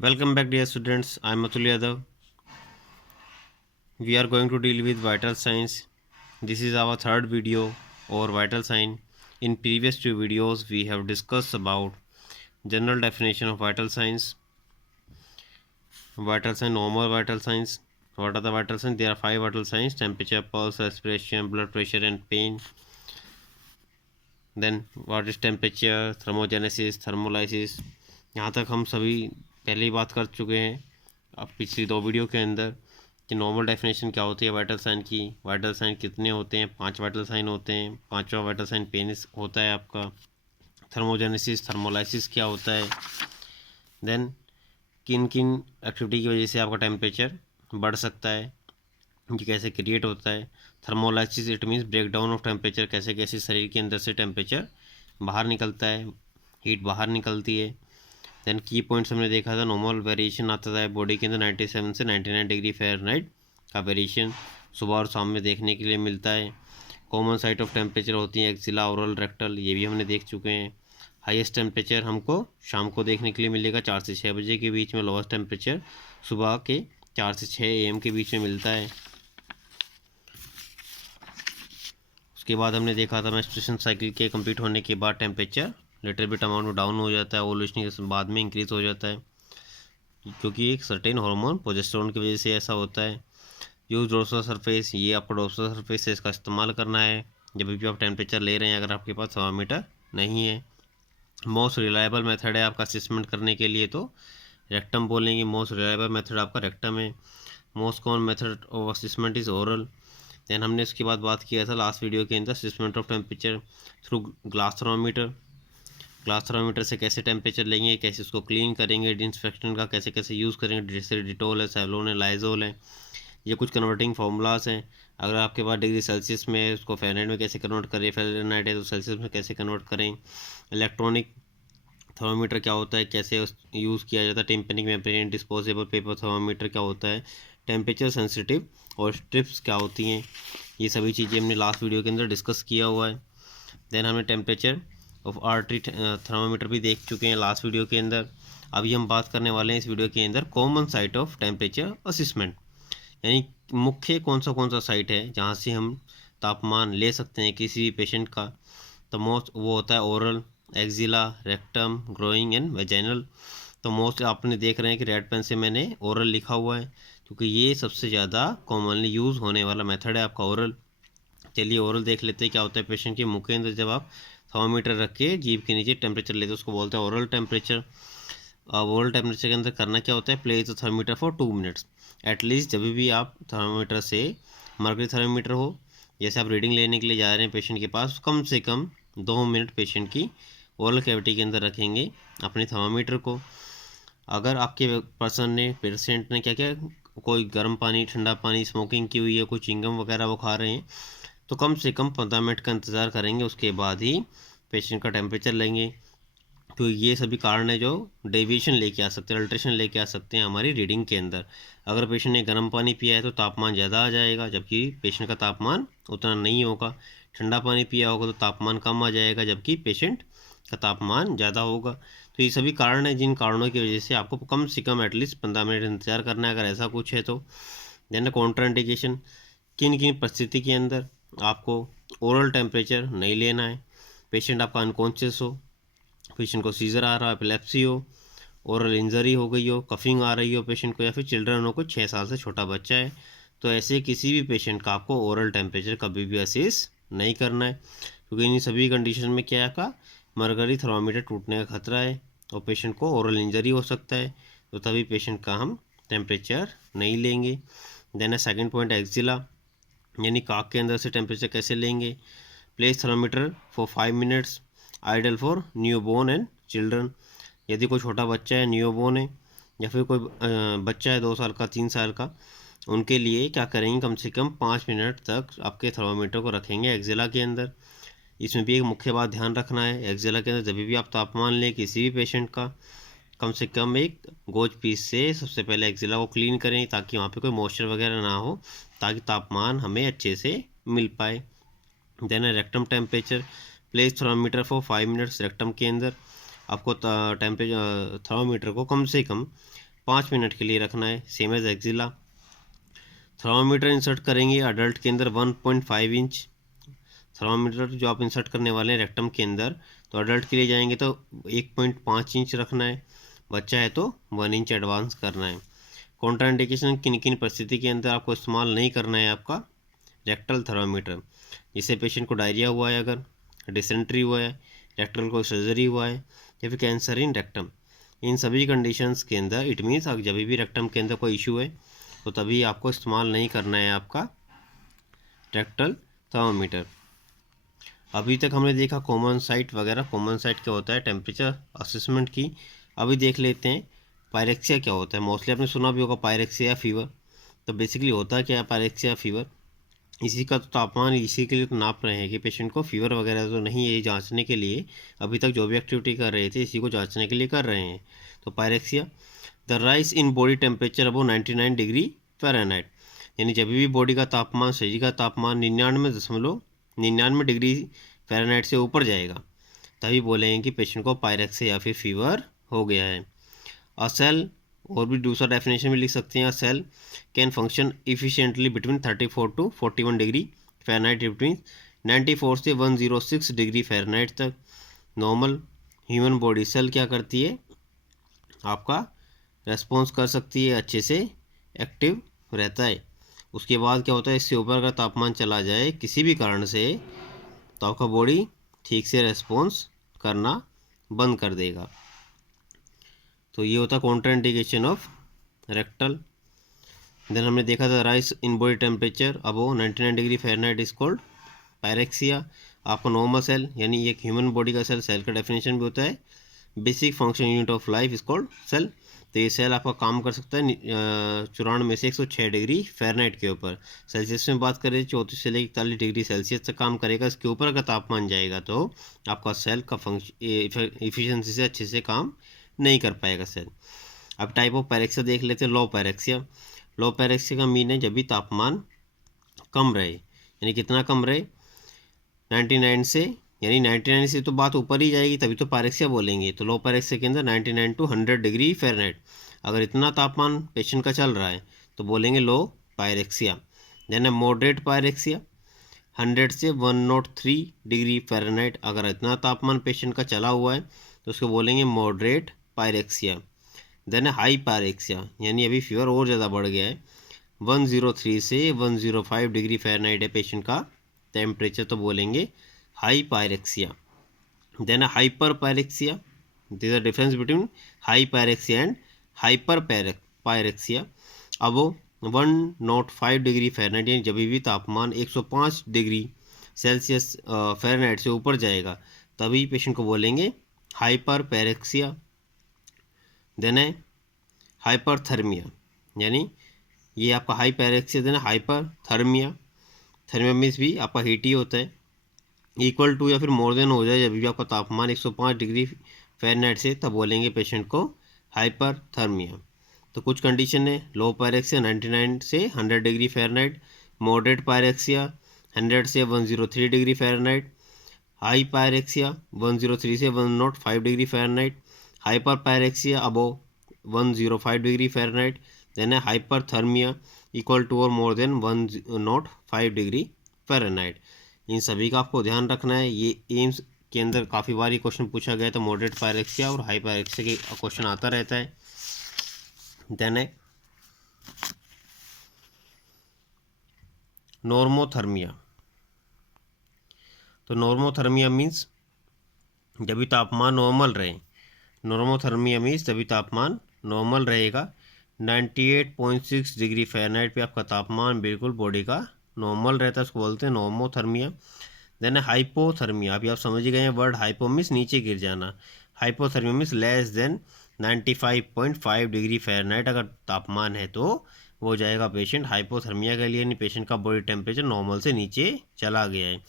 Welcome back, dear students. I am Atul Yadav. We are going to deal with vital signs. This is our third video over vital sign. In previous two videos, we have discussed about general definition of vital signs, normal vital signs. What are the vital signs? There are 5 vital signs: temperature, pulse, respiration, blood pressure, and pain. Then what is temperature, thermogenesis, thermolysis. यहाँ तक हम सभी पहले ही बात कर चुके हैं अब पिछली 2 वीडियो के अंदर कि नॉर्मल डेफिनेशन क्या होती है वाइटल साइन की। वाइटल साइन कितने होते हैं? 5 वाइटल साइन होते हैं। 5वां वाइटल साइन पेनिस होता है आपका। थर्मोजेनेसिस, थर्मोलाइसिस क्या होता है। देन किन किन एक्टिविटी की वजह से आपका टेम्परेचर बढ़ सकता है, ये कैसे क्रिएट होता है। Thermolysis it means break down of temperature, कैसे कैसे शरीर के अंदर से टेम्परेचर बाहर निकलता है, हीट बाहर निकलती है। देन की पॉइंट्स हमने देखा था, नॉर्मल वेरिएशन आता है बॉडी के अंदर 97 से 99 डिग्री फ़ारेनहाइट का वेरिएशन सुबह और शाम में देखने के लिए मिलता है। कॉमन साइट ऑफ टेम्परेचर होती है एक्सिला, ओरल, रेक्टल, ये भी हमने देख चुके हैं। हाईएस्ट टेम्परेचर हमको शाम को देखने के लिए मिलेगा 4 से 6 बजे के बीच में। लोएस्ट टेम्परेचर सुबह के 4 से 6 AM के बीच में मिलता है। उसके बाद हमने देखा था मेंस्ट्रुएशन साइकिल के कंप्लीट होने के बाद टेम्परेचर लिटिल बिट अमाउंट में डाउन हो जाता है, ओवुलेशन के बाद में इंक्रीज हो जाता है, क्योंकि एक सर्टेन हार्मोन प्रोजेस्टेरोन की वजह से ऐसा होता है। यूज डोर्सल सरफेस, ये आपको डोर्सल सरफेस से इसका इस्तेमाल करना है जब भी आप टेम्परेचर ले रहे हैं, अगर आपके पास थर्मामीटर नहीं है। मोस्ट रिलायबल मेथड है आपका असेसमेंट करने के लिए तो रेक्टम बोलेंगे। मोस्ट रिलायबल मेथड आपका रेक्टम है। Most common method of assessment is oral. Then हमने उसके बाद बात किया था लास्ट वीडियो के अंदर assessment of temperature through glass thermometer. Glass thermometer से कैसे टेम्परेचर लेंगे, कैसे उसको क्लीन करेंगे, डिसइंफेक्टेंट का कैसे कैसे यूज़ करेंगे, जैसे डिटोल है, सेवलोन है, लाइजोल है। ये कुछ कन्वर्टिंग फार्मूलाज हैं। अगर आपके पास डिग्री सेल्सियस में है उसको फ़ारेनहाइट में कैसे कन्वर्ट करें, फ़ारेनहाइट है तो सेल्सियस में कैसे कन्वर्ट करें। इलेक्ट्रॉनिक थर्मामीटर क्या होता है, कैसे यूज़ किया जाता है। Tympanic membrane, disposable paper thermometer क्या होता है, टेम्परेचर सेंसिटिव और स्ट्रिप्स क्या होती हैं, ये सभी चीज़ें हमने लास्ट वीडियो के अंदर डिस्कस किया हुआ है। देन हमने टेम्परेचर ऑफ आर्टरी थर्मामीटर भी देख चुके हैं लास्ट वीडियो के अंदर। अभी हम बात करने वाले हैं इस वीडियो के अंदर common site of temperature assessment, यानी मुख्य कौन सा साइट है जहाँ से हम तापमान ले सकते हैं किसी भी पेशेंट का। तो मोस्ट वो होता है oral, axilla, rectum, growing and vaginal. तो मोस्ट आपने देख रहे हैं कि रेड पेन से मैंने ओरल लिखा हुआ है क्योंकि ये सबसे ज़्यादा कॉमनली यूज़ होने वाला मेथड है आपका ओरल। चलिए ओरल देख लेते हैं क्या होता है। पेशेंट के मुँह के अंदर जब आप थर्मामीटर रख के जीभ के नीचे टेम्परेचर लेते हैं उसको बोलते हैं ओरल टेम्परेचर। अब ओरल टेम्परेचर के अंदर करना क्या होता है, place the thermometer for 2 minutes at least. जब भी आप थर्मामीटर से मर्करी थर्मामीटर हो, जैसे आप रीडिंग लेने के लिए जा रहे हैं पेशेंट के पास, कम से कम 2 मिनट पेशेंट की ओरल कैविटी के अंदर रखेंगे अपने थर्मामीटर को। अगर आपके पर्सन ने पेशेंट ने क्या क्या कोई गर्म पानी, ठंडा पानी, स्मोकिंग की हुई है, कोई चिंगम वगैरह वो खा रहे हैं, तो कम से कम 15 मिनट का इंतज़ार करेंगे, उसके बाद ही पेशेंट का टेम्परेचर लेंगे। तो ये सभी कारण है जो डेविएशन लेके आ सकते हैं, अल्ट्रेशन लेके आ सकते हैं हमारी रीडिंग के अंदर। अगर पेशेंट ने गर्म पानी पिया है तो तापमान ज़्यादा आ जाएगा, जबकि पेशेंट का तापमान उतना नहीं होगा। ठंडा पानी पिया होगा तो तापमान कम आ जाएगा, जबकि पेशेंट का तापमान ज़्यादा होगा। तो ये सभी कारण हैं जिन कारणों की वजह से आपको कम से कम एटलीस्ट 15 मिनट इंतजार करना है, अगर ऐसा कुछ है तो। देन कॉन्ट्राइंडिकेशन, किन किन परिस्थिति के अंदर आपको ओरल टेम्परेचर नहीं लेना है। पेशेंट आपका अनकॉन्शियस हो, पेशेंट को सीजर आ रहा है, एपिलेप्सी हो, ओरल इंजरी हो गई हो, कफिंग आ रही हो पेशेंट को, या फिर चिल्ड्रन हो, कोई 6 साल से छोटा बच्चा है, तो ऐसे किसी भी पेशेंट का आपको ओरल टेम्परेचर कभी भी असेस नहीं करना है, क्योंकि इन सभी कंडीशन में क्या का मरकरी थर्मामीटर टूटने का खतरा है और पेशेंट को ओरल इंजरी हो सकता है, तो तभी पेशेंट का हम टेम्परेचर नहीं लेंगे। देन सेकंड पॉइंट एक्जिला, यानी काक के अंदर से टेम्परेचर कैसे लेंगे। Place thermometer for 5 minutes, ideal for newborn and children. यदि कोई छोटा बच्चा है, न्यूबॉर्न है, या फिर कोई बच्चा है 2 साल का, 3 साल का, उनके लिए क्या करेंगे, कम से कम 5 मिनट तक आपके थर्मामीटर को रखेंगे एक्जिला के अंदर। इसमें भी एक मुख्य बात ध्यान रखना है, एक्जिला के अंदर जब भी आप तापमान लें किसी भी पेशेंट का, कम से कम एक गोज पीस से सबसे पहले एक्जिला को क्लीन करें ताकि वहाँ पे कोई मॉइस्चर वगैरह ना हो, ताकि तापमान हमें अच्छे से मिल पाए। Then rectum temperature, place thermometer for 5 minutes. Rectum के अंदर आपको टेम्परेचर थर्मामीटर को कम से कम 5 मिनट के लिए रखना है, same as axilla. Thermometer insert करेंगे अडल्ट के अंदर 1.5 इंच थर्मामीटर जो आप इंसर्ट करने वाले हैं रेक्टम के अंदर, तो अडल्ट के लिए जाएंगे तो 1.5 इंच रखना है, बच्चा है तो 1 इंच एडवांस करना है। कॉन्ट्राइंडिकेशन किन किन परिस्थिति के अंदर आपको इस्तेमाल नहीं करना है आपका रेक्टल थर्मामीटर, जिससे पेशेंट को डायरिया हुआ है, अगर डिसेंट्री हुआ है, रेक्टल को सर्जरी हुआ है, या फिर कैंसर इन रेक्टम, इन सभी कंडीशंस के अंदर इट मीन्स जब भी रेक्टम के अंदर कोई इशू है तो तभी आपको इस्तेमाल नहीं करना है आपका रेक्टल थर्मामीटर। अभी तक हमने देखा कॉमन साइट वगैरह, कॉमन साइट क्या होता है टेम्परेचर असेसमेंट की। अभी देख लेते हैं पायरेक्सिया क्या होता है। मोस्टली आपने सुना भी होगा पायरेक्सिया फीवर। तो बेसिकली होता क्या है पायरेक्सिया फीवर, इसी का तो तापमान इसी के लिए तो नाप रहे हैं कि पेशेंट को फीवर वगैरह तो नहीं है, ये जांचने के लिए अभी तक जो भी एक्टिविटी कर रहे थे इसी को जांचने के लिए कर रहे हैं। तो pyrexia the rise in body temperature above 99 degree Fahrenheit, यानी जब भी बॉडी का तापमान, शरीर का तापमान 99.99 डिग्री फ़ारेनहाइट से ऊपर जाएगा तभी बोलेंगे कि पेशेंट को पायरेक्सिया या फिर फीवर हो गया है। अ सेल, और भी दूसरा डेफिनेशन भी लिख सकते हैं, cell can function efficiently between 34 to 41 degree Fahrenheit, between 94 से 106 डिग्री फ़ारेनहाइट तक। नॉर्मल ह्यूमन बॉडी सेल क्या करती है, आपका रेस्पॉन्स कर सकती है, अच्छे से एक्टिव रहता है। उसके बाद क्या होता है, इससे ऊपर का तापमान चला जाए किसी भी कारण से तो आपका बॉडी ठीक से रेस्पॉन्स करना बंद कर देगा। तो ये होता है कॉन्ट्राइंडिकेशन ऑफ रेक्टल। देन हमने देखा था rise in body temperature above 99 degree Fahrenheit is called pyrexia. आपका नॉर्मल सेल यानी एक ह्यूमन बॉडी का सेल का डेफिनेशन भी होता है basic function unit of life is called cell. तो ये सेल आपका काम कर सकता है 94 से 106 डिग्री फ़ारेनहाइट के ऊपर। सेल्सियस में बात करें 34 से लेकर 41 डिग्री सेल्सियस तक काम करेगा। इसके ऊपर अगर तापमान जाएगा तो आपका सेल का फंक्शन इफिशियंसी से अच्छे से काम नहीं कर पाएगा सेल। अब टाइप ऑफ पायरेक्सिया देख लेते हैं। लो पायरेक्सिया, लो पायरेक्सिया का मीन है जब भी तापमान कम रहे, यानी कितना कम रहे 99 से, यानी 99 से तो बात ऊपर ही जाएगी तभी तो पायरेक्सिया बोलेंगे। तो लो पायरेक्सिया के अंदर 99 टू 100 डिग्री फ़ारेनहाइट, अगर इतना तापमान पेशेंट का चल रहा है तो बोलेंगे लो पायरेक्सिया। देन है मॉडरेट पायरेक्सिया 100 से 103 डिग्री फ़ारेनहाइट, अगर इतना तापमान पेशेंट का चला हुआ है तो उसको बोलेंगे मॉडरेट पायरेक्सिया। देन है हाई पायरेक्सिया, यानी अभी फीवर और ज़्यादा बढ़ गया है, 103 से 105 डिग्री फ़ारेनहाइट है पेशेंट का टेम्परेचर, तो बोलेंगे high pyrexia. Then hyperpyrexia, this the difference between high pyrexia and hyperpyrexia. अब वो 105 डिग्री फ़ारेनहाइट, यानी जब भी तापमान 105 डिग्री सेल्सियस फ़ारेनहाइट से ऊपर जाएगा तभी पेशेंट को बोलेंगे हाइपर पायरेक्सिया। देन है हाइपरथर्मिया, यानी ये आपका high pyrexia, then hyperthermia. Thermia means भी आपका हीट ही होता है, इक्वल टू या फिर मोर देन हो जाए जब भी आपका तापमान 105 डिग्री फ़ारेनहाइट से, तब बोलेंगे पेशेंट को हाइपरथर्मिया। तो कुछ कंडीशन है, लो पायरेक्सिया 99 से 100 डिग्री फ़ारेनहाइट, मॉडरेट पायरेक्सिया 100 से 103 डिग्री फ़ारेनहाइट, हाई पायरेक्सिया 103 से 105 degree Fahrenheit, hyperpyrexia above 105 degree Fahrenheit, then है हाइपरथर्मिया इक्वल टू और मोर देन 105 डिग्री फ़ारेनहाइट। इन सभी का आपको ध्यान रखना है। ये एम्स के अंदर काफ़ी बार ये क्वेश्चन पूछा गया, तो मॉडरेट पायरेक्सिया और हाई पायरेक्सिया के क्वेश्चन आता रहता है। देन है नॉर्मोथर्मिया। तो नॉर्मोथर्मिया मीन्स जब भी तापमान नॉर्मल रहे, नॉर्मोथर्मिया मीन्स जब भी तापमान नॉर्मल रहेगा 98.6 डिग्री फ़ारेनहाइट पे आपका तापमान बिल्कुल बॉडी का नॉर्मल रहता है, उसको बोलते हैं नॉर्मोथर्मिया। देन हाइपोथर्मिया, अभी आप समझ गए हैं वर्ड हाइपो मीन्स नीचे गिर जाना, hypothermia means less than 95.5 degree Fahrenheit अगर तापमान है तो वो जाएगा पेशेंट हाइपोथर्मिया के लिए, यानी पेशेंट का बॉडी टेम्परेचर नॉर्मल से नीचे चला गया है।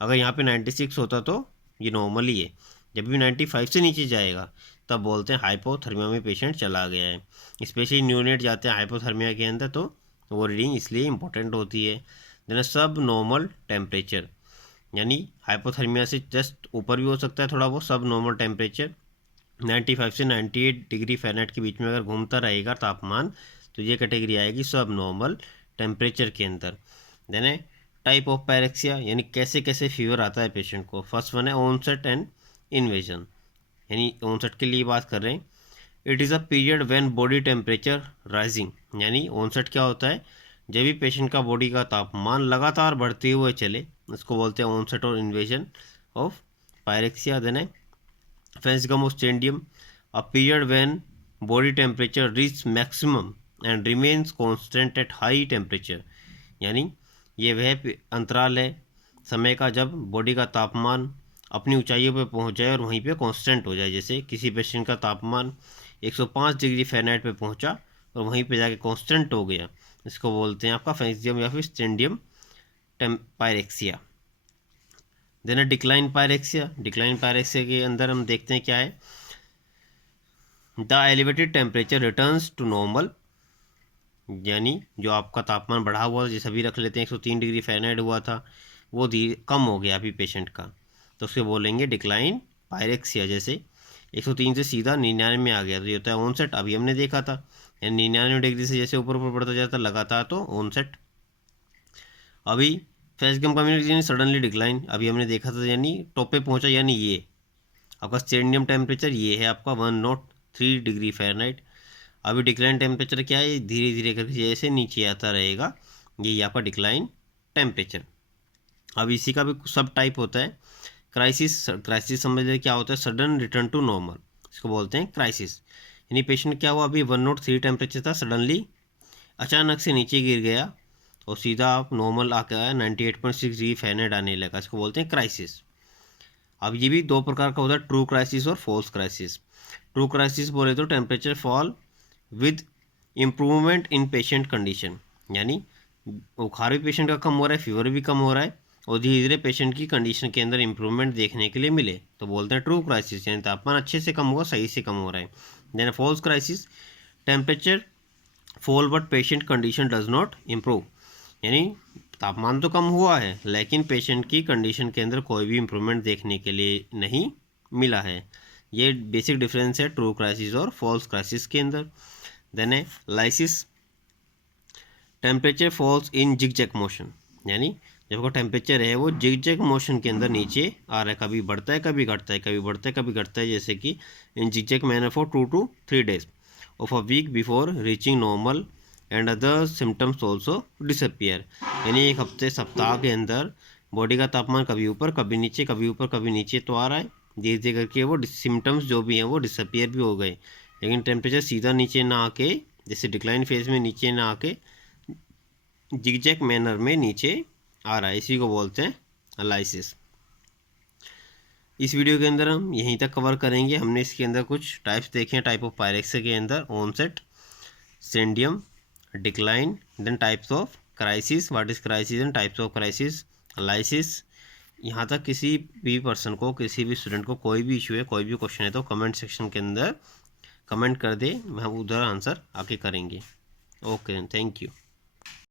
अगर यहाँ पे 96 होता तो ये नॉर्मल ही है, जब भी 95 से नीचे जाएगा तब बोलते हैं हाइपोथर्मिया में पेशेंट चला गया है। स्पेशली न्यूनेट जाते हैं हाइपोथर्मिया के अंदर तो वो रीडिंग इसलिए इम्पोर्टेंट होती है। देन सब नॉर्मल टेम्परेचर, यानी हाइपोथर्मिया से जस्ट ऊपर भी हो सकता है थोड़ा वो सब नॉर्मल टेम्परेचर। 95 से 98 डिग्री फ़ारेनहाइट के बीच में अगर घूमता रहेगा तापमान, तो ये कैटेगरी आएगी सब नॉर्मल टेम्परेचर के अंदर। देन है टाइप ऑफ पायरेक्सिया, यानी कैसे कैसे फीवर आता है पेशेंट को। फर्स्ट वन है ऑनसेट एंड इन्वेजन, यानी ऑनसेट के लिए बात कर रहे हैं। It is a period when body temperature rising, यानी ऑनसेट क्या होता है, जब भी पेशेंट का बॉडी का तापमान लगातार बढ़ते हुए चले, इसको बोलते हैं ऑनसेट और इन्वेजन ऑफ पायरेक्सिया। देन है Physgomostadium, a period when body temperature reaches maximum and remains constant at high temperature, यानी ये वह अंतराल है समय का जब बॉडी का तापमान अपनी ऊंचाइयों पर पहुंच जाए और वहीं पे कांस्टेंट हो जाए। जैसे किसी पेशेंट का तापमान 105 डिग्री फ़ारेनहाइट पे पहुंचा और वहीं पे जाके कांस्टेंट हो गया, इसको बोलते हैं आपका फेजियम या फिर stadium pyrexia. Then decline pyrexia, decline pyrexia के अंदर हम देखते हैं क्या है, the elevated temperature returns to normal, यानी जो आपका तापमान बढ़ा हुआ था, जैसे अभी रख लेते हैं 103 डिग्री फ़ारेनहाइट हुआ था, वो धीरे कम हो गया अभी पेशेंट का, तो उसके बोलेंगे डिक्लाइन पायरेक्सिया। जैसे 103 से सीधा 99 में आ गया, तो ये होता है ऑनसेट, अभी हमने देखा था, यानी 99 डिग्री से जैसे ऊपर ऊपर बढ़ता जाता लगातार, तो ऑनसेट। अभी फेजियम कम्युनिटी सडनली डिक्लाइन, अभी हमने देखा था, यानी टॉप पे पहुंचा, यानी ये आपका स्टेंडियम टेम्परेचर ये है आपका 103 डिग्री फ़ारेनहाइट। अभी डिक्लाइन टेम्परेचर क्या है, धीरे धीरे करके जैसे नीचे आता रहेगा, ये आपका डिक्लाइन टेम्परेचर। अब इसी का भी सब टाइप होता है। क्राइसिस, क्राइसिस समझ लें क्या होता है, सडन रिटर्न टू नॉर्मल, इसको बोलते हैं क्राइसिस। यानी पेशेंट क्या हुआ, अभी 103 टेम्परेचर था, सडनली अचानक से नीचे गिर गया और सीधा आप नॉर्मल आकर आया 98.6 डिग्री फ़ारेनहाइट आने लगा, इसको बोलते हैं क्राइसिस। अब ये भी दो प्रकार का होता है, ट्रू क्राइसिस और फॉल्स क्राइसिस। ट्रू क्राइसिस बोले तो temperature fall with improvement in patient condition, यानी बुखार भी पेशेंट का कम हो रहा है, फीवर भी कम हो रहा है और धीरे धीरे पेशेंट की कंडीशन के अंदर इंप्रूवमेंट देखने के लिए मिले, तो बोलते हैं ट्रू क्राइसिस, यानी तापमान अच्छे से कम हुआ, सही से कम हो रहा है। Then false crisis, temperature fall but patient condition does not improve, यानी तापमान तो कम हुआ है लेकिन पेशेंट की कंडीशन के अंदर कोई भी इम्प्रूवमेंट देखने के लिए नहीं मिला है। ये बेसिक डिफरेंस है ट्रू क्राइसिस और फॉल्स क्राइसिस के अंदर। देन है lysis, temperature falls in zigzag motion, यानी जब का टेम्परेचर है वो जिगजैग मोशन के अंदर नीचे आ रहा है, कभी बढ़ता है कभी घटता है, कभी बढ़ता है कभी घटता है, जैसे कि in zigzag manner for 2 to 3 days of a week before reaching normal and other symptoms also disappear, यानी एक हफ्ते सप्ताह के अंदर बॉडी का तापमान कभी ऊपर कभी नीचे, कभी ऊपर कभी नीचे तो आ रहा है, धीरे धीरे करके वो सिम्टम्स जो भी हैं वो डिसअपियर भी हो गए, लेकिन टेम्परेचर सीधा नीचे ना आके, जैसे डिक्लाइन फेज में नीचे ना आके जिगजैग मैनर में नीचे आ रहा है, इसी को बोलते हैं अलाइसिस। इस वीडियो के अंदर हम यहीं तक कवर करेंगे। हमने इसके अंदर कुछ टाइप्स देखे हैं, टाइप ऑफ पायरेक्सिया के अंदर onset, stadium, decline, then types of crisis, what is crisis and types of crisis, lysis. यहाँ तक किसी भी पर्सन को, किसी भी स्टूडेंट को कोई भी इशू है, कोई भी क्वेश्चन है तो कमेंट सेक्शन के अंदर कमेंट कर दे, हम उधर आंसर आके करेंगे। Okay, thank you.